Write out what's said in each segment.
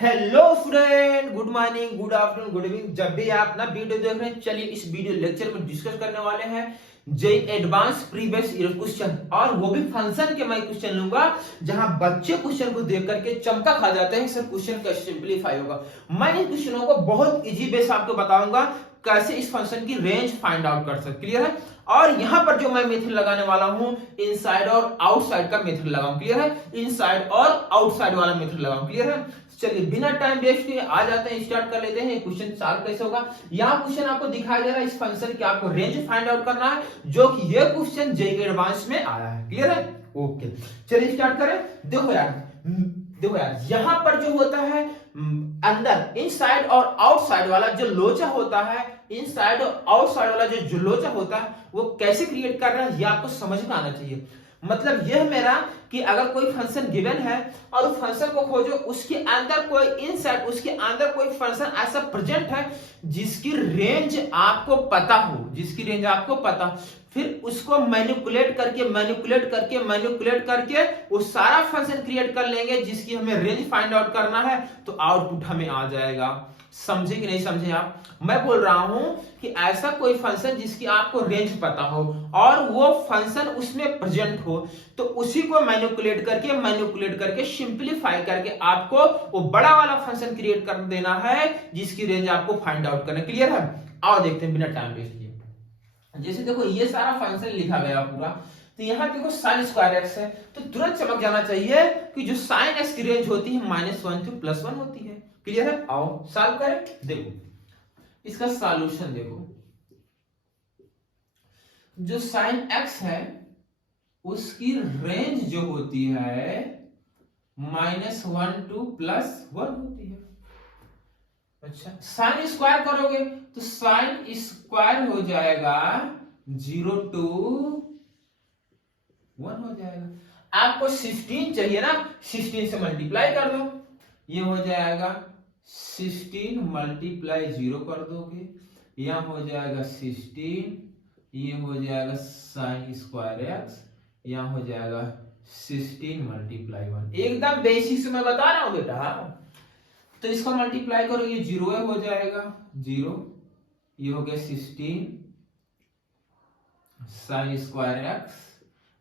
Hello friend, good morning, good afternoon, good evening. जब भी आप ना वीडियो देख रहे हैं, चलिए इस वीडियो लेक्चर में डिस्कस करने वाले हैं JEE Advanced previous year question, और वो भी फंक्शन के मैं क्वेश्चन लूंगा जहां बच्चे क्वेश्चन को देख करके चमका खा जाते हैं। सर क्वेश्चन का सिंपलीफाई होगा। मैं इन क्वेश्चनों को बहुत इजी बेस आपको बताऊंगा कैसे इस फंक्शन की रेंज फाइंड आउट कर सकते। क्लियर है? और यहां पर जो मैं मेथड लगाने वाला हूं, इनसाइड और आउटसाइड का मेथड लगाऊं। क्लियर है? इनसाइड और आउटसाइड वाला मेथड लगाऊं। क्लियर है? चलिए बिना टाइम वेस्ट किए आ जाते हैं, स्टार्ट कर लेते हैं। क्वेश्चन सॉल्व कैसे होगा। यहाँ क्वेश्चन आपको दिखाई दे रहा है इस फंक्शन की आपको रेंज फाइंड आउट करना है, जो कि ये क्वेश्चन जेईई एडवांस में आया है। क्लियर है? ओके, चलिए स्टार्ट करें। देखो यार यहां पर जो होता है अंदर इनसाइड और आउटसाइड वाला जो लोचा होता है, इनसाइड और आउटसाइड वाला जो लोचा होता है वो कैसे क्रिएट कर रहा है ये आपको समझ में आना चाहिए। मतलब यह मेरा कि अगर कोई फंक्शन गिवन है और उस फंक्शन को खोजो, उसके अंदर कोई इनसाइड, उसके अंदर कोई फंक्शन ऐसा प्रेजेंट है जिसकी रेंज आपको पता हो, जिसकी रेंज आपको पता, फिर उसको मैनिपुलेट करके वो सारा फंक्शन क्रिएट कर लेंगे जिसकी हमें रेंज फाइंड आउट करना है, तो आउटपुट हमें आ जाएगा। समझे कि नहीं समझे आप? मैं बोल रहा हूं कि ऐसा कोई फंक्शन जिसकी आपको रेंज पता हो और वो फंक्शन उसमें प्रेजेंट हो, तो उसी को मैनिपुलेट करके सिंपलीफाई करके आपको वो बड़ा वाला फंक्शन क्रिएट कर देना है जिसकी रेंज आपको फाइंड आउट करना। क्लियर है? आओ देखते हैं बिना टाइम वेस्ट किए। जैसे देखो ये सारा फंक्शन लिखा गया पूरा, तो यहाँ देखो साइन स्क्वायर एक्स है, तो तुरंत चमक जाना चाहिए कि जो साइन एक्स की रेंज होती है -1 से +1 होती है। क्लियर है? आओ सॉल्व करें। देखो इसका सॉल्यूशन देखो, जो साइन एक्स है उसकी रेंज जो होती है -1 to +1 होती है। अच्छा, साइन स्क्वायर करोगे तो साइन स्क्वायर हो जाएगा 0 to 1 हो जाएगा। आपको 16 चाहिए ना, 16 से मल्टीप्लाई कर दो, ये हो जाएगा 16 मल्टीप्लाई 0 कर दोगे, यहां हो जाएगा 16, ये हो जाएगा साइन स्क्वायर एक्स, यहां हो जाएगा 16 मल्टीप्लाई 1। एकदम बेसिक से मैं बता रहा हूं बेटा। तो इसको मल्टीप्लाई करो, ये 0 हो जाएगा 0, ये हो गया 16 साइन स्क्वायर एक्स,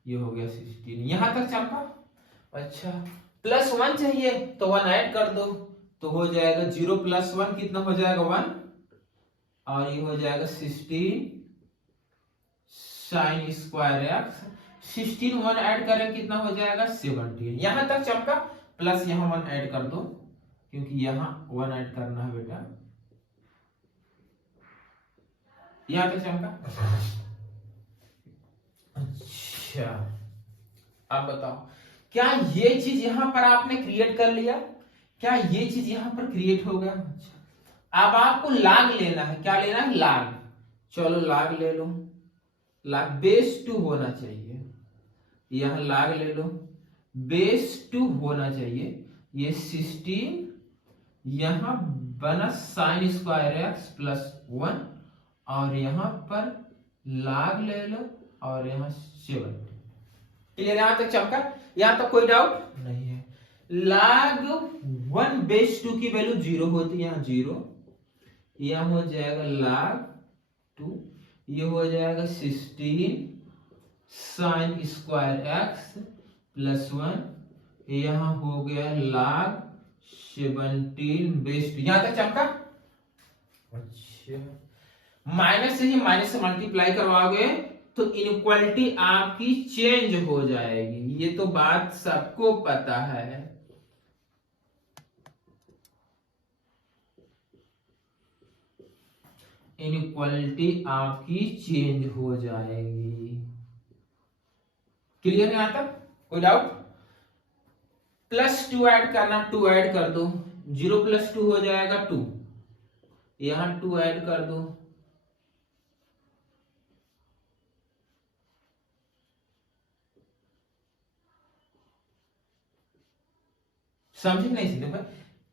ये हो गया 16। यहां तक चमका? अच्छा, +1 चाहिए तो 1 ऐड कर दो, तो हो जाएगा 0 + 1 कितना हो जाएगा 1, और ये हो जाएगा 16 साइन स्क्वायर एक्स, 16 1 ऐड करें कितना हो जाएगा 17। यहां तक चमका? प्लस यहां 1 ऐड कर दो क्योंकि यहां 1 ऐड करना है बेटा। यहां तक चमका? अच्छा, अब बताओ क्या ये चीज यहां पर आपने क्रिएट कर लिया? क्या ये चीज यहां पर क्रिएट हो गया? अच्छा, अब आपको लाग लेना है। क्या लेना है? लाग। चलो लाग ले लो, लाग बेस 2 होना चाहिए, यहां लाग ले लो, बेस 2 होना चाहिए। ये 16 यहां बना साइन स्क्वायर एक्स +1, और यहां पर लाग ले लो, और यहां 7। क्लियर? यहां तक चमका? यहां तक कोई डाउट नहीं है। लाग 1 बेस 2 की वैल्यू 0 होती है, यहां 0, यहां हो जाएगा लाग 2, ये हो जाएगा 16 साइन स्क्वायर एक्स +1, यहां हो गया लाग 17 बेस 2। यहां तक चमका? अच्छा, माइनस से ही माइनस से मल्टीप्लाई करवाओगे तो इनक्वालिटी आपकी चेंज हो जाएगी, ये तो बात सबको पता है। इनक्वालिटी आपकी चेंज हो जाएगी। क्लियर है यहां तक? कोई डाउट? +2 ऐड करना, 2 ऐड कर दो, 0 + 2 हो जाएगा 2, यहां 2 ऐड कर दो, समझे नहीं? सीधे भाई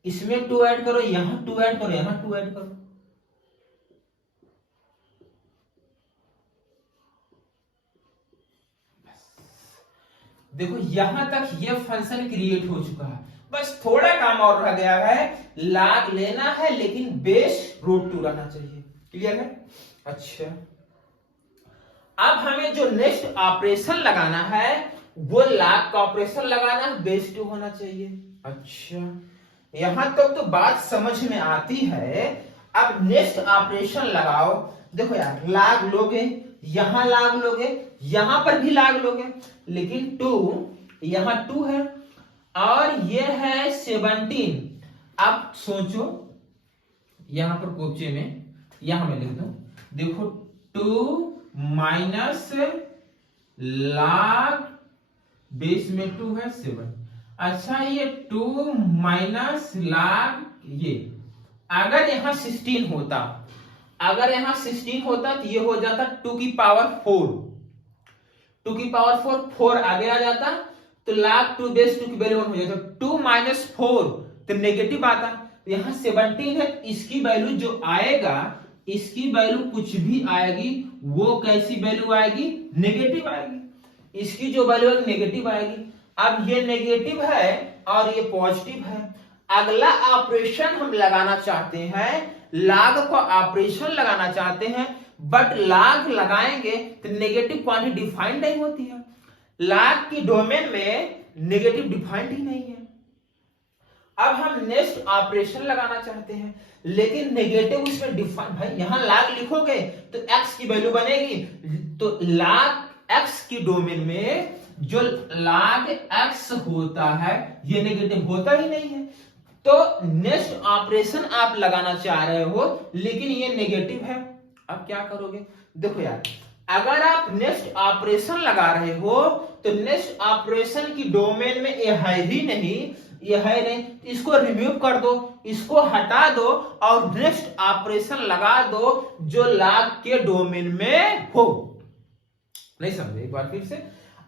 इसमें 2 ऐड करो, यहां 2 ऐड करो, यहां 2 ऐड करो। देखो यहां तक ये फंक्शन क्रिएट हो चुका है, बस थोड़ा काम और रह गया है, log लेना है लेकिन बेस √2 रहना चाहिए। क्लियर है? अच्छा, अब हमें जो नेक्स्ट ऑपरेशन लगाना है वो log का ऑपरेशन लगाना है, बेस 2 होना चाहिए। अच्छा, यहां तक तो बात समझ में आती है। अब नेक्स्ट ऑपरेशन लगाओ। देखो यार, log लोगे, यहां log लोगे, यहां पर भी log लोगे, लेकिन 2 यहां 2 है और ये है 17। अब सोचो, यहां पर कोपचे में यहां मैं लिख दूं, देखो 2 माइनस log बेस में 2 है 7। अच्छा, ये 2 माइनस log, ये अगर यहां 16 होता, अगर यहां 16 होता तो ये हो जाता 2 की पावर 4, 2 की पावर 4, 4 आगे आ जाता तो log 2 बेस 2 की वैल्यू 1 हो जाता। 2 माइनस 4 तो नेगेटिव आता, यहां 17 है, इसकी वैल्यू जो आएगा, इसकी वैल्यू कुछ भी आएगी वो कैसी वैल्यू आएगी? नेगेटिव आएगी। इसकी जो वैल्यू है नेगेटिव आएगी। अब ये नेगेटिव है और ये पॉजिटिव है। अगला ऑपरेशन हम लगाना चाहते हैं, log का ऑपरेशन लगाना चाहते हैं, बट log लगाएंगे तो नेगेटिव क्वांटिटी डिफाइंड नहीं होती है। log की डोमेन में नेगेटिव डिफाइंड ही नहीं है। अब हम नेक्स्ट ऑपरेशन लगाना चाहते हैं लेकिन नेगेटिव उसमें डिफाइंड, भाई यहां log लिखोगे तो x की वैल्यू बनेगी, तो log x की डोमेन में जो log x होता है ये नेगेटिव होता ही नहीं है। तो नेक्स्ट ऑपरेशन आप लगाना चाह रहे हो लेकिन ये नेगेटिव है। अब क्या करोगे? देखो यार, अगर आप नेक्स्ट ऑपरेशन लगा रहे हो तो नेक्स्ट ऑपरेशन की डोमेन में ये है ही नहीं, ये है नहीं, इसको रिमूव कर दो, इसको हटा दो और नेक्स्ट ऑपरेशन लगा दो जो log के डोमेन में हो। नहीं समझे? एक बार फिर से,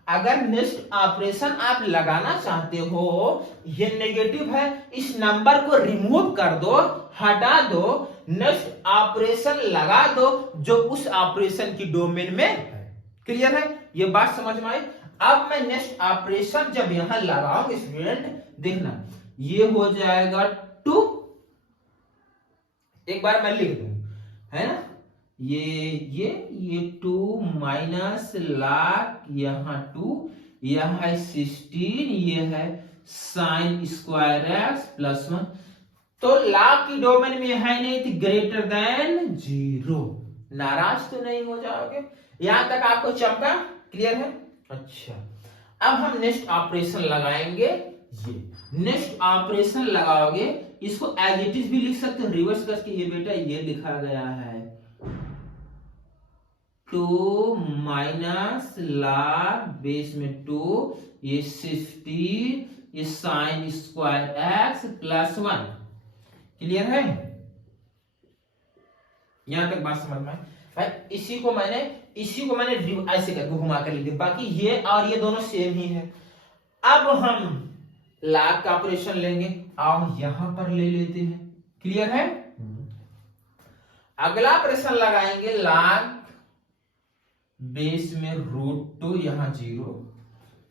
अगर नेक्स्ट ऑपरेशन आप लगाना चाहते हो, ये नेगेटिव है, इस नंबर को रिमूव कर दो, हटा दो, नेक्स्ट ऑपरेशन लगा दो जो उस ऑपरेशन की डोमेन में है। क्लियर है? ये बात समझ में आई? अब मैं नेक्स्ट ऑपरेशन जब यहां लगाऊंगा स्टूडेंट, देखना ये हो जाएगा 2, एक बार मैं लिख दूं, है ना, ये 2 माइनस log, यहां 2, यहां है 16, ये है साइन स्क्वायर x प्लस 1। तो log की डोमेन में है नहीं तो ग्रेटर देन 0। नाराज तो नहीं हो जाओगे? यहां तक आपको चमका? क्लियर है? अच्छा, अब हम नेक्स्ट ऑपरेशन लगाएंगे। ये नेक्स्ट ऑपरेशन लगाओगे, इसको एज इट इज भी लिख सकते हो रिवर्स करके। ये बेटा ये लिखा गया है 2 माइनस log बेस में 2, ये 16, ये sine square x plus 1। Clear है? यहां तक बात समझ में आई? भाई इसी को मैंने ऐसे करके घुमा कर लिख दिया, बाकी ये और ये दोनों सेम ही है। अब हम log का ऑपरेशन लेंगे और यहां पर ले लेते हैं। क्लियर है? अगला ऑपरेशन लगाएंगे log बेस में √2, यहां 0,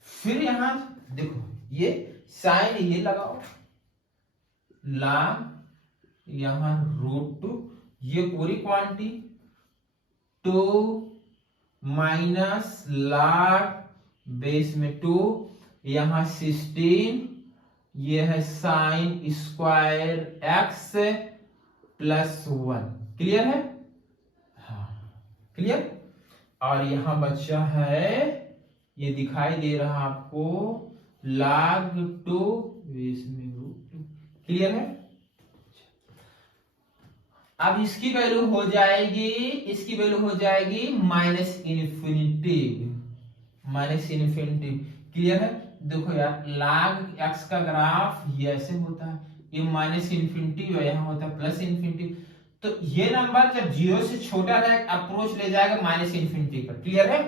फिर यहां देखो ये साइन ये लगाओ, log यहां √2, ये पूरी क्वांटिटी 2 माइनस log बेस में 2, यहां 16, ये है sine square x plus 1। Clear है? हाँ, क्लियर। और यहां बच्चा है, ये दिखाई दे रहा आपको log 2 बेस में √2। क्लियर है? अब इसकी वैल्यू हो जाएगी, इसकी वैल्यू हो जाएगी माइनस इन्फिनिटी। क्लियर है? देखो यार, log x का ग्राफ ये ऐसे होता है, ये माइनस इन्फिनिटी और यहाँ होता है प्लस इन्फिनिटी। तो ये नंबर जब 0 से छोटा रहेगा अप्रोच ले जाएगा माइनस इन्फिनिटी पर। क्लियर है?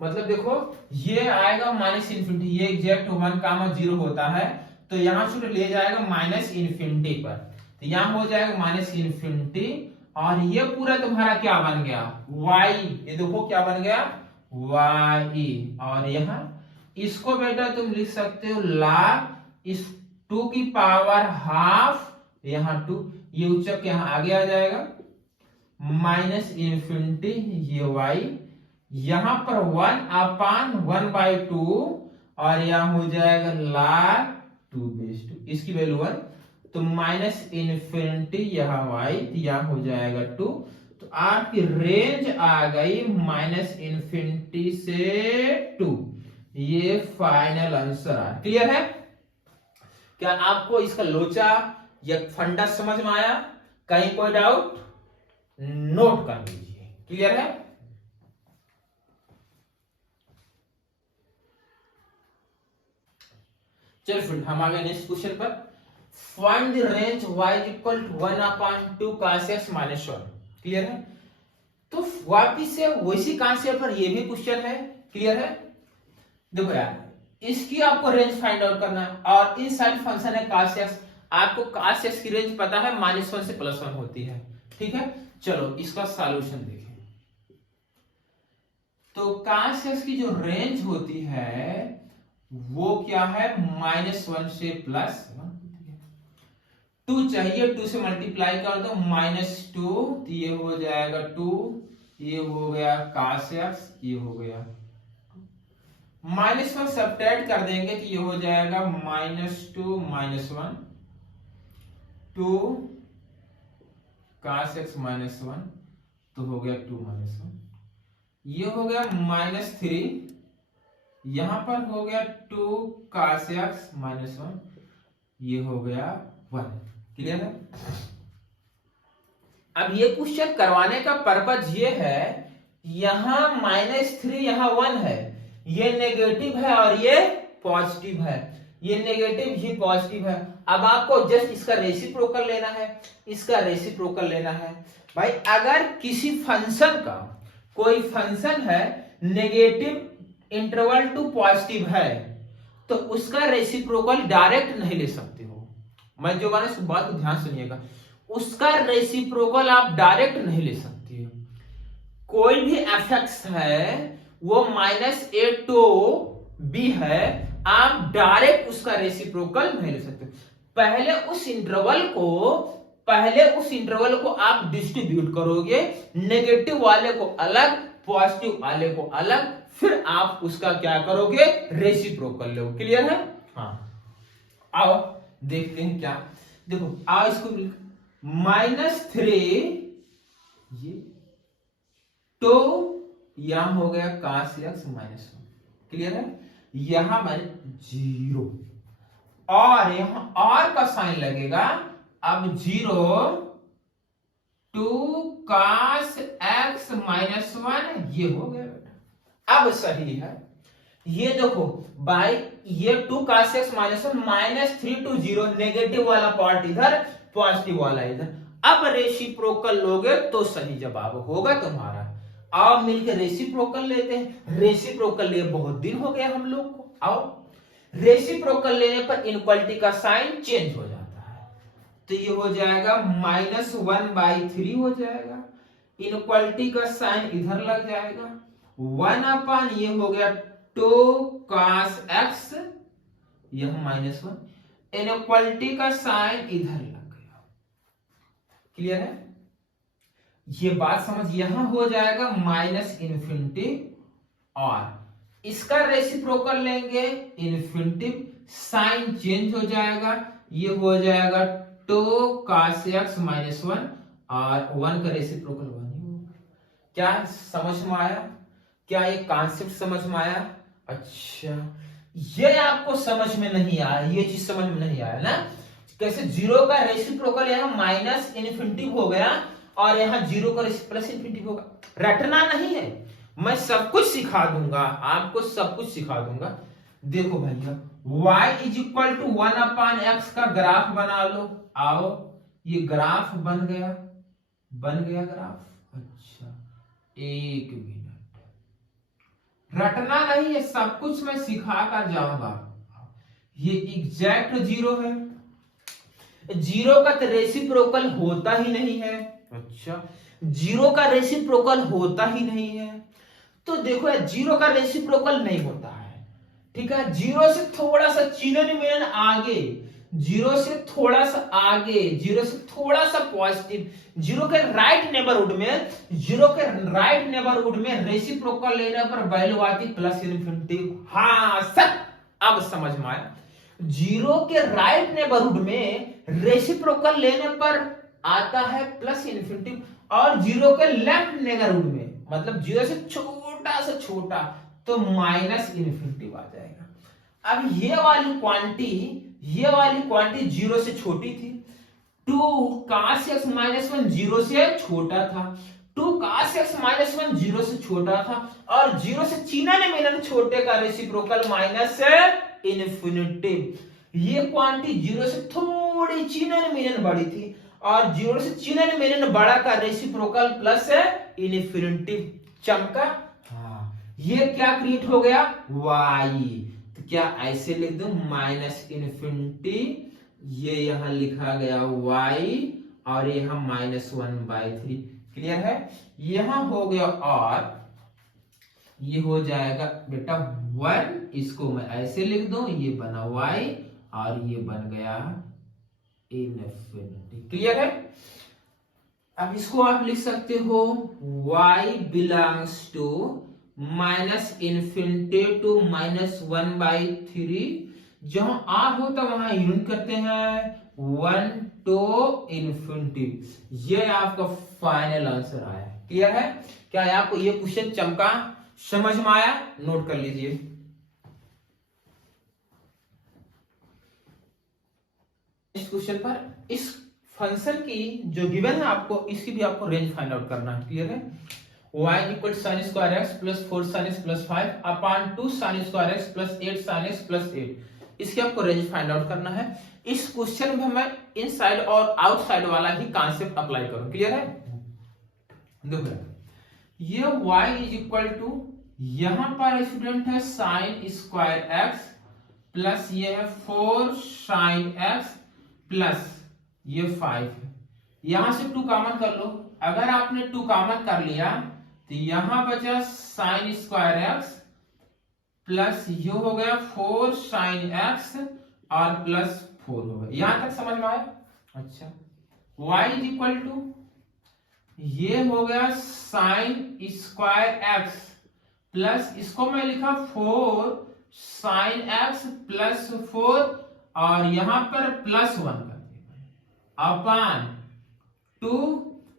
मतलब देखो ये आएगा माइनस इन्फिनिटी, ये एग्जैक्ट 1,0 होता है, तो यहाँ से ले जाएगा माइनस इन्फिनिटी पर, तो यहाँ हो जाएगा माइनस इन्फिनिटी। और ये पूरा तुम्हारा क्या बन गया? y। ये देखो क्या बन गया? y। और यहाँ इसको बेटा तुम लिख सकते हो log इस 2 की पावर हाफ, यहाँ 2, ये उच्चक यहाँ आगे आ जाएगा, माइनस इन्फिनिटी ये y, यहां पर 1/1/2 और यहां हो जाएगा log 2/2, इसकी वैल्यू 1, तो माइनस इन्फिनिटी यहाँ y, यहां हो जाएगा 2, तो आपकी रेंज आ गई माइनस इन्फिनिटी से 2। ये फाइनल आंसर है। क्लियर है? क्या आपको इसका लोचा या फंडा समझ में आया? कहीं कोई डाउट? नोट कर लीजिए। क्लियर है? चलिए फिर हम आगे नेक्स्ट क्वेश्चन पर। Find the range y equal to 1/2 cos x minus 1। Clear है? तो वापिस से वैसी कॉन्सेप्ट पर ये भी क्वेश्चन है। क्लियर है? देखो यार, इसकी आपको रेंज फाइंड आउट करना है और इन साइड फंक्शन है cos x, आपको cos x की रेंज पता है -1 से +1 होती है। ठीक है, चलो इसका सॉल्यूशन देखें। तो cos x की जो रेंज होती है वो क्या है? -1 से +1। 2 चाहिए, 2 से मल्टीप्लाई कर दो, -2, ये हो जाएगा 2, ये हो गया cos x, ये हो गया -1 सब्ट्रैक्ट कर देंगे तो ये हो जाएगा -2 -1, 2 cos x -1, तो हो गया 2 -1, ये हो गया -3, यहां पर हो गया 2 cos x -1, ये हो गया 1। क्लियर है? अब ये क्वेश्चन करवाने का पर्पज ये है, यहां -3 यहां 1 है, ये नेगेटिव है और ये पॉजिटिव है, ये नेगेटिव ये पॉजिटिव है। अब आपको जस्ट इसका रेसिप्रोकल लेना है, इसका रेसिप्रोकल लेना है। भाई अगर किसी फंक्शन का कोई फंक्शन है नेगेटिव इंटरवल टू पॉजिटिव है तो उसका रेसिप्रोकल डायरेक्ट नहीं ले सकते हो। मैं जो बात को ध्यान सुनिएगा, उसका रेसिप्रोकल आप डायरेक्ट नहीं ले सकते हो। कोई भी एफ है वो -a to b है, आप डायरेक्ट उसका रेसिप्रोकल नहीं ले सकते। पहले उस इंटरवल को आप डिस्ट्रीब्यूट करोगे, नेगेटिव वाले को अलग, पॉजिटिव वाले को अलग, फिर आप उसका क्या करोगे? रेसिप्रोकल लो। क्लियर है? हाँ, आओ देखते हैं क्या। देखो आओ इसको -3 ये तो यहां हो गया cos x -1। क्लियर है? यहां मैंने 0 और यहां और का साइन लगेगा। अब 0 2 cos x -1 ये हो गया बेटा। अब सही है, ये देखो भाई, ये 2 cos x -1 -3 to 0, नेगेटिव वाला पार्ट इधर, पॉजिटिव वाला इधर। अब रेसिप्रोकल लोगे तो सही जवाब होगा तुम्हारा। आओ मिलकर रेसिप्रोकल लेते हैं। रेसिप्रोकल लिए बहुत दिन हो गया हम लोग को। आओ, रेसिप्रोकल लेने पर इनइक्वालिटी का साइन चेंज हो जाता है, तो ये हो जाएगा -1/3 हो जाएगा, इनइक्वालिटी का साइन इधर लग जाएगा, 1/, ये हो गया 2 cos x, यह -1, इनइक्वालिटी का साइन इधर लग गया। क्लियर है? ये बात समझ, यहां हो जाएगा -इन्फिनिटी और इसका रेसिप्रोकल लेंगे इन्फिनिटी, साइन चेंज हो जाएगा, ये हो जाएगा 2 cos x -1 और 1 का रेसिप्रोकल 1 ही होगा। क्या समझ में आया? क्या ये कॉन्सेप्ट समझ में आया? अच्छा, ये आपको समझ में नहीं आया, ये चीज समझ में नहीं आया ना, कैसे 0 का रेसिप्रोकल यहां -इन्फिनिटी हो गया और यहां 0 का +इन्फिनिटी होगा। रटना नहीं है, मैं सब कुछ सिखा दूंगा, आपको सब कुछ सिखा दूंगा। देखो भैया, y = 1/x का ग्राफ बना लो। आओ, ये ग्राफ बन गया ग्राफ। अच्छा, 1 मिनट, रटना नहीं है, सब कुछ मैं सिखा कर जाऊंगा। ये एग्जैक्ट 0 है, 0 का तो रेसिप्रोकल होता ही नहीं है। अच्छा, 0 का रेसिप्रोकल होता ही नहीं है, तो देखो यार 0 का रेसिप्रोकल नहीं होता है। ठीक है, 0 से थोड़ा सा चिन्ह मिलन आगे जीरो से थोड़ा सा आगे, जीरो से थोड़ा सा पॉजिटिव, जीरो के राइट नेबरहुड में, जीरो के राइट नेबरहुड में रेसिप्रोकल लेने पर वैल्यू आती प्लस इन्फिनिटी। हाँ सर, अब समझ में आया। जीरो के राइट नेबरहुड में रेसिप्रोकल लेने पर आता है प्लस इन्फिनिटी, और जीरो के लेफ्ट नेबरहुड में, मतलब जीरो से छोटा से छोटा, तो माइनस इन्फिनिटी आ जाएगा। अब ये वाली क्वांटिटी जीरो से छोटी थी, 2 cos x माइनस 1 जीरो से छोटा था, 2 cos x माइनस 1 जीरो से छोटा था, और जीरो से चिन्ह मिलन छोटे का रेसिप्रोकल माइनस इन्फिनिटी। ये क्वांटिटी जीरो से थोड़ी चिन्ह मिलन बड़ी थी, और जीरो से चिन्ह मिलन बड़ा का रेसिप्रोकल प्लस इन्फिनिटी। चमका? हाँ, ये क्या क्रिएट हो गया? y। तो क्या ऐसे लिख दूं माइनस इन्फिनिटी, ये यहां लिखा गया y, और यहां -1/3। क्लियर है? यहां हो गया, और ये हो जाएगा बेटा 1, इसको मैं ऐसे लिख दूं, ये बना y, और ये बन गया इन्फिनिटी। क्लियर है? अब इसको आप लिख सकते हो y belongs to minus infinity to -1/3। जहां r होता वहां यूनिट करते हैं 1 टू इन्फिनिटी। ये आपका फाइनल आंसर आया। क्लियर है? क्या आपको ये क्वेश्चन चमका, समझ में आया? नोट कर लीजिए। इस क्वेश्चन पर इस फंक्शन की जो गिवन है आपको, इसकी भी आपको रेंज फाइंड आउट करना है। क्लियर है? y equal sin square x plus 4 sin x plus 5 upon 2 sin square x plus 8 sin x plus 8, इसकी आपको रेंज फाइंड आउट करना है। इस क्वेश्चन में मैं इनसाइड और आउटसाइड वाला ही कॉन्सेप्ट अप्लाई करूं। क्लियर है? देखो, ये y इज इक्वल टू, यहां पर स्टूडेंट है sin स्क्वायर x प्लस ये है 4 sin x प्लस ये 5 है। यहां से 2 कॉमन कर लो। अगर आपने 2 कॉमन कर लिया तो यहां बचा sin स्क्वायर x प्लस ये हो गया 4 sin x और प्लस 4 हो गया। यहां तक समझ में आया? अच्छा, y इज इक्वल टू, ये हो गया sin स्क्वायर x प्लस, इसको मैं लिखा 4 sin x प्लस 4, और यहां पर प्लस 1 कर दिया अपॉन 2,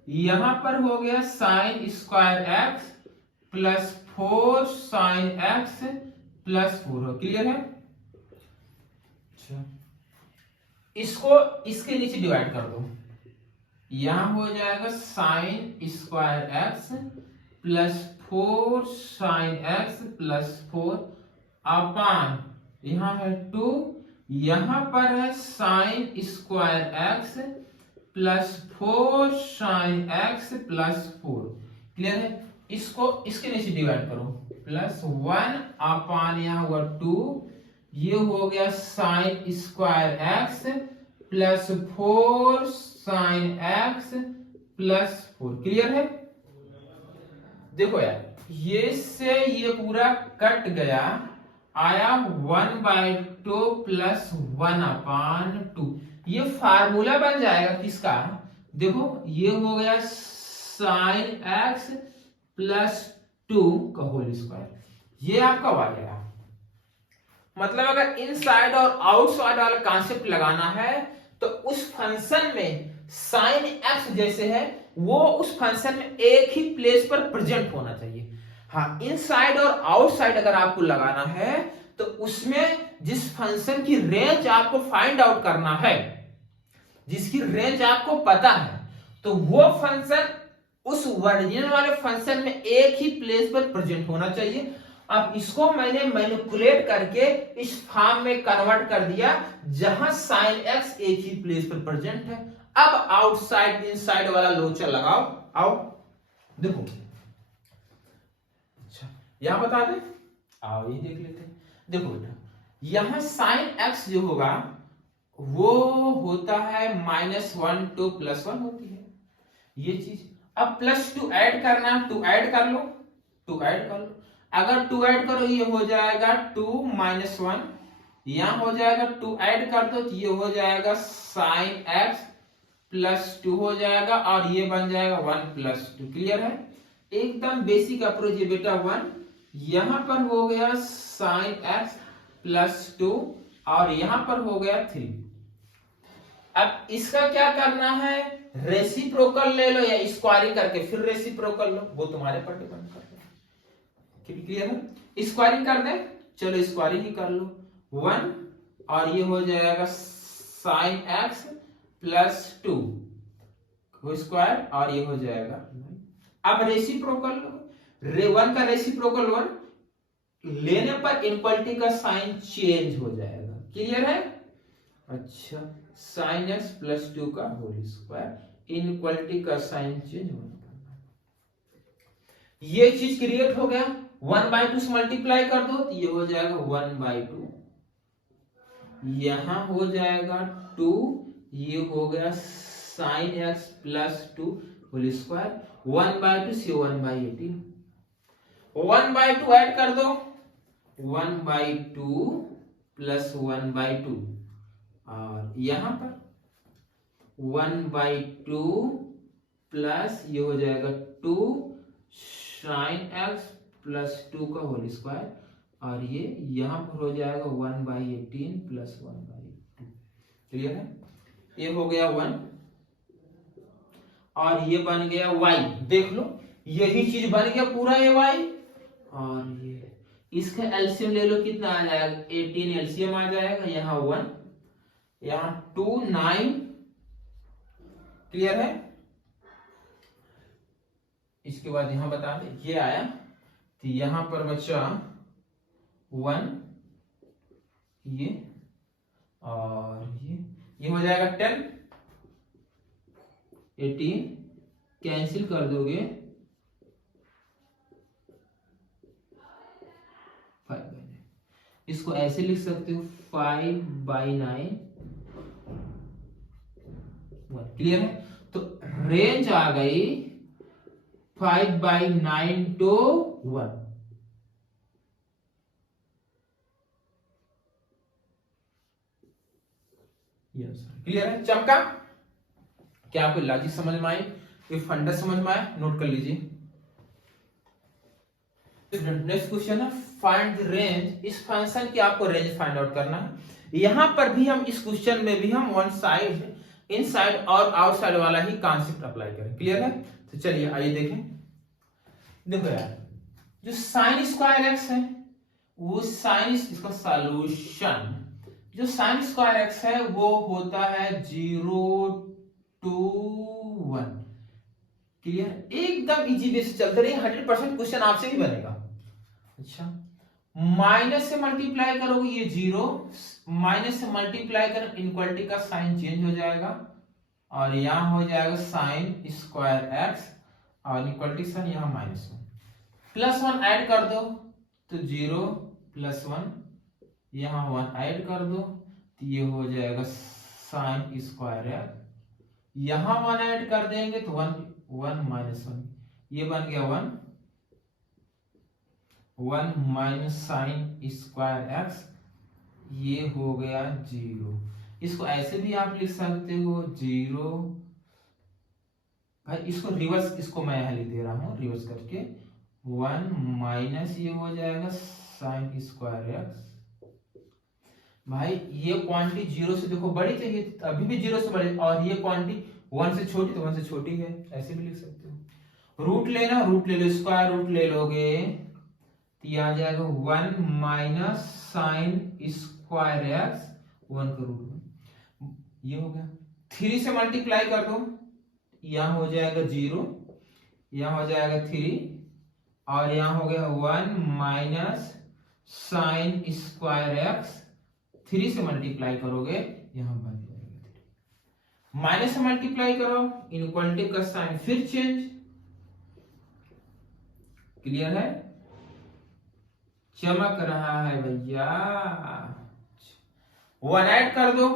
यहां पर हो गया sin square x plus 4 sin x plus 4 हो। क्लियर है? अच्छा, इसको इसके नीचे डिवाइड कर दो। यहां हो जाएगा sin square x plus 4 sin x plus 4 upon, यहां है 2, यहां पर है sin square x plus 4 sin x plus 4। Clear है? इसको इसके नीचे डिवाइड करो, प्लस 1 अपॉन यहां हुआ 2, ये हो गया sin square x plus 4 sin x plus 4। Clear है? देखो यार, ये से ये पूरा कट गया, आया 1/2 प्लस 1 अपॉन 2। ये फार्मूला बन जाएगा किसका? देखो, ये हो गया sin x प्लस 2 का होल स्क्वायर, ये आपका आ गया। मतलब अगर इनसाइड और आउटसाइड वाला कॉन्सेप्ट लगाना है तो उस फंक्शन में sin x जैसे है वो उस फंक्शन में एक ही प्लेस पर प्रेजेंट होना चाहिए। हाँ, इनसाइड और आउटसाइड अगर आपको लगाना है तो उसमें जिस फंक्शन की रेंज आपको फाइंड आउट करना है, जिसकी रेंज आपको पता है, तो वो फंक्शन उस ओरिजिनल वाले फंक्शन में एक ही प्लेस पर प्रेजेंट होना चाहिए। अब इसको मैंने मैनिपुलेट करके इस फॉर्म में कन्वर्ट कर दिया जहां sin x एक ही प्लेस पर प्रेजेंट है। अब आउटसाइड इनसाइड वाला लोचा लगाओ। आओ देखो, अच्छा यहां बता दे, आओ ये देख लेते हैं। देखो बेटा, यहां sin x जो होगा वो होता है -1 to +1 होती है ये चीज। अब +2 ऐड करना है, 2 ऐड कर लो, 2 ऐड कर लो। अगर 2 ऐड करो ये हो जाएगा 2 - 1 यहाँ हो जाएगा 2 ऐड कर दो तो ये हो जाएगा साइन एक्स प्लस 2 हो जाएगा और ये बन जाएगा 1 प्लस 2। क्लियर है? एकदम बेसिक अप्रोच है बेटा 1। यहां पर हो गया साइन एक्स प्लस 2 और यहां पर हो गया 3। अब इसका क्या करना है, रेसिप्रोकल ले लो या स्क्वायरिंग करके फिर रेसिप्रोकल लो, वो तुम्हारे पर डिपेंड करता है। क्लियर है? स्क्वायरिंग कर दे, चलो स्क्वायरिंग ही कर लो। 1 और ये हो जाएगा साइन एक्स प्लस 2 स्क्वायर और ये हो जाएगा। अब रेसिप्रोकल लो, 1 का रेसिप्रोकल 1 लेने पर इनक्वालिटी का साइन चेंज हो जाएगा। क्लियर है? अच्छा, साइन एक्स प्लस 2 का होल स्क्वायर, इनक्वालिटी का साइन चेंज होना करना, ये चीज क्रिएट हो गया। 1/2 से मल्टीप्लाई कर दो तो ये हो जाएगा 1/2, यहां हो जाएगा 2, ये हो गया sine x plus 2 whole square, 1/2 से 1/18, 1/2 ऐड कर दो, 1/2 प्लस 1/2 और यहां पर 1/2 प्लस ये हो जाएगा 2 साइन एक्स प्लस 2 का होल स्क्वायर और ये यहां पर हो जाएगा 1/18 प्लस 1/2। क्लियर है? ये हो गया 1 और ये बन गया y। देख लो यही चीज बन गया पूरा ये y और ये इसका एलसीएम ले लो, कितना आ जाएगा 18 एलसीएम आ जाएगा, यहाँ 1 यहाँ 2 9। क्लियर है? इसके बाद यहां बता दे ये आया तो यहां पर बच्चा 1 ये और ये हो जाएगा 10, 18 कैंसिल कर दोगे 5/9। इसको ऐसे लिख सकते हो 5/9। क्लियर है? तो रेंज आ गई 5/9 to 1। क्लियर है? चमका? क्या आपको लॉजिक समझ में आई, ये फंडा समझ में आया? नोट कर लीजिए। नेक्स्ट क्वेश्चन है फाइंड द रेंज। इस फंक्शन की आपको रेंज फाइंड आउट करना है। यहां पर भी हम इस क्वेश्चन में भी हम वन साइड इनसाइड और आउटसाइड वाला ही कॉन्सेप्ट अप्लाई करें। क्लियर है? तो चलिए आइए देखें। देखो यार, जो साइन स्क्वायर एक्स है वो साइन, इसका सॉल्यूशन जो साइन स्क्वायर एक्स है वो होता है 0 to 1। क्लियर? एकदम इजी वे से चलते रहिए, 100% क्वेश्चन आपसे भी बनेगा। अच्छा, माइनस से मल्टीप्लाई करोगे ये 0, माइनस से मल्टीप्लाई कर इनक्वालिटी का साइन चेंज हो जाएगा और यहां हो जाएगा साइन स्क्वायर एक्स और इक्वलिटी साइन यहां -1, +1 ऐड कर दो तो 0 +1, यहां 1 ऐड कर दो तो ये हो जाएगा साइन स्क्वायर एक्स, यहां 1 ऐड कर देंगे तो 1 -1, ये बन गया 1 माइनस साइन स्क्वायर एक्स, ये हो गया 0। इसको ऐसे भी आप लिख सकते हो 0, भाई इसको रिवर्स, इसको मैं यहां लिख दे रहा हूं रिवर्स करके, 1 माइनस ये हो जाएगा साइन स्क्वायर एक्स। भाई ये क्वांटिटी 0 से देखो बड़ी चाहिए, अभी भी 0 से बड़ी, और ये क्वांटिटी 1 से छोटी तो 1 से छोटी है, ऐसे भी लिख सकते हो। रूट लेना, रूट ले लो, स्क्वायर रूट ले लोगे तो ये आ जाएगा 1 माइनस साइन स्क्वायर एक्स, 1 का रूट, ये हो गया। 3 से मल्टीप्लाई कर दो, यहां हो जाएगा 0, यहां हो जाएगा 3 और यहां हो गया 1 माइनस साइन स्क्वायर एक्स, 3 से मल्टीप्लाई करोगे यहां बन जाएगा 3, माइनस से मल्टीप्लाई करो इनक्वालिटी का साइन फिर चेंज। क्लियर है? चमक रहा है भैया। 1 ऐड कर दो,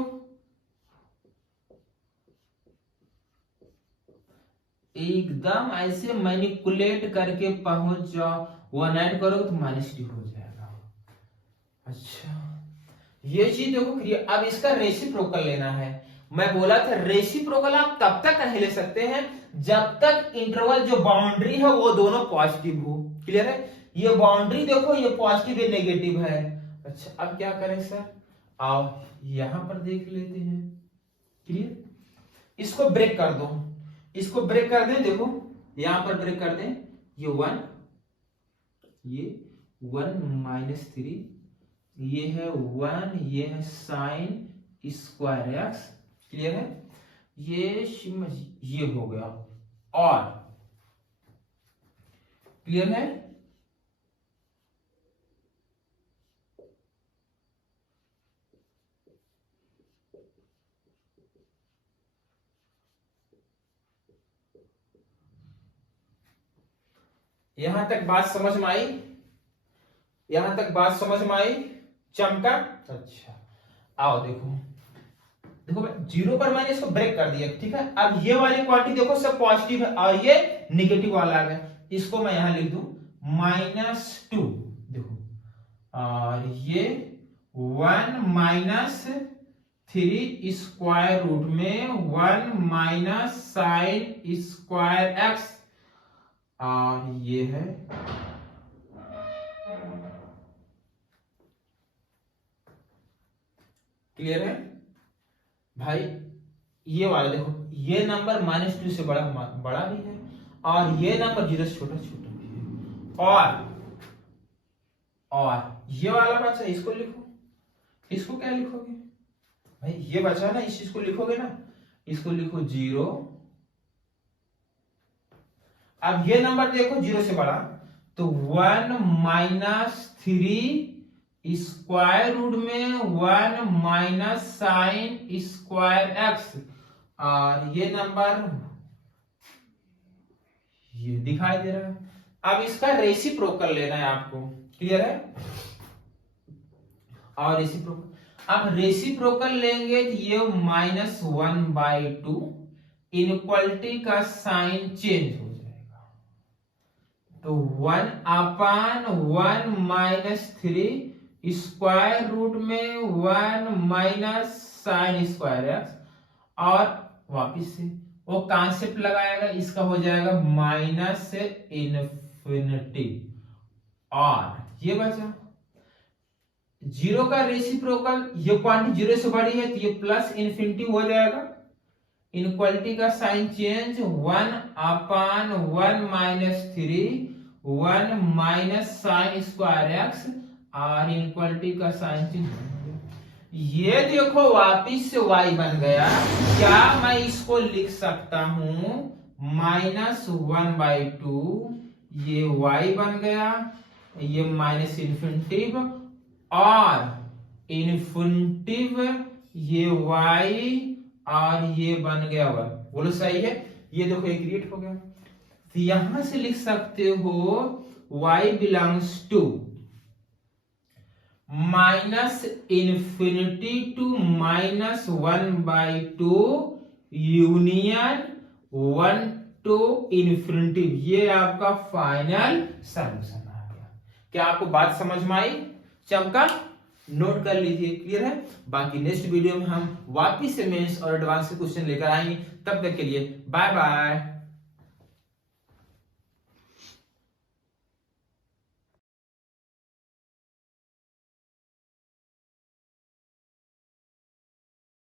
एकदम ऐसे मैनिपुलेट करके पहुंच जाओ, 1 ऐड करोगे तो -2 हो जाएगा। अच्छा, ये चीज देखो क्लियर। अब इसका रेसिप्रोकल लेना है। मैं बोला था रेसिप्रोकल आप तब तक नहीं ले सकते हैं जब तक इंटरवल जो बाउंड्री है वो दोनों पॉजिटिव हो। क्लियर है। ये बाउंड्री देखो ये पॉजिटिव या नेगेटिव है। अच्छा अब क्या करें सर, आओ यहां पर देख लेते हैं। क्लियर। इसको ब्रेक कर दो, इसको ब्रेक कर दें। देखो यहां पर ब्रेक कर दें। ये 1, ये 1 माइनस 3, ये है 1, ये है साइन स्क्वायर एक्स। क्लियर है। ये हो गया। और क्लियर है। यहां तक बात समझ में आई, यहां तक बात समझ में आई। चमका। अच्छा आओ देखो, देखो 0 पर मैंने इसको ब्रेक कर दिया। ठीक है। अब ये वाली क्वांटिटी देखो सब पॉजिटिव है और ये निगेटिव वाला आ गया। इसको मैं यहां लिख दूं -2। देखो और ये 1 माइनस 3 स्क्वायर रूट में 1 माइनस साइन स्क्वायर एक्स, और ये है क्लियर है भाई। ये वाला देखो ये नंबर -2 से बड़ा भी है और ये नंबर 0 से छोटा भी है। और ये वाला बचा, इसको लिखो। इसको क्या लिखोगे भाई, ये बचा ना, इस चीज को लिखोगे ना, इसको लिखो 0। अब ये नंबर देखो 0 से बड़ा, तो 1 माइनस 3 स्क्वायर रूट में 1 माइनस साइन स्क्वायर एक्स, और ये नंबर ये दिखाई दे रहा है। अब इसका रेसिप्रोकल लेना है आपको। क्लियर है। और रेसिप्रोकल, अब रेसिप्रोकल लेंगे तो ये -1/2 इनक्वालिटी का साइन चेंज हो जाएगा। तो 1/1 माइनस 3 स्क्वायर रूट में 1 माइनस साइन स्क्वायर एक्स, और वापिस से वो कॉन्सेप्ट लगाएगा, इसका हो जाएगा माइनस इन्फिनिटी। और ये बचा 0 का रेसिप्रोकल, ये क्वांटिटी 0 से बड़ी है तो ये प्लस इन्फिनिटी हो जाएगा। इनक्वालिटी का sign change 1/1 minus 3 1 minus sine square x, और इनक्वालिटी का साइन चेंज। ये देखो वापिस से y बन गया। क्या मैं इसको लिख सकता हूं -1/2, ये y बन गया, ये माइनस इन्फिनिटिव और इन्फिनिटिव, ये y और ये बन गया 1। बोलो सही है। ये देखो ये क्रिएट हो गया। तो यहां से लिख सकते हो y belongs to -infinity to -1/2 union 1 to infinity. ये आपका फाइनल सॉल्यूशन आ गया। क्या आपको बात समझ में आई? चमका नोट कर लीजिए। क्लियर है। बाकी नेक्स्ट वीडियो में हम वापिस से मेंस और एडवांस के क्वेश्चन लेकर आएंगे। तब तक के लिए बाय बाय।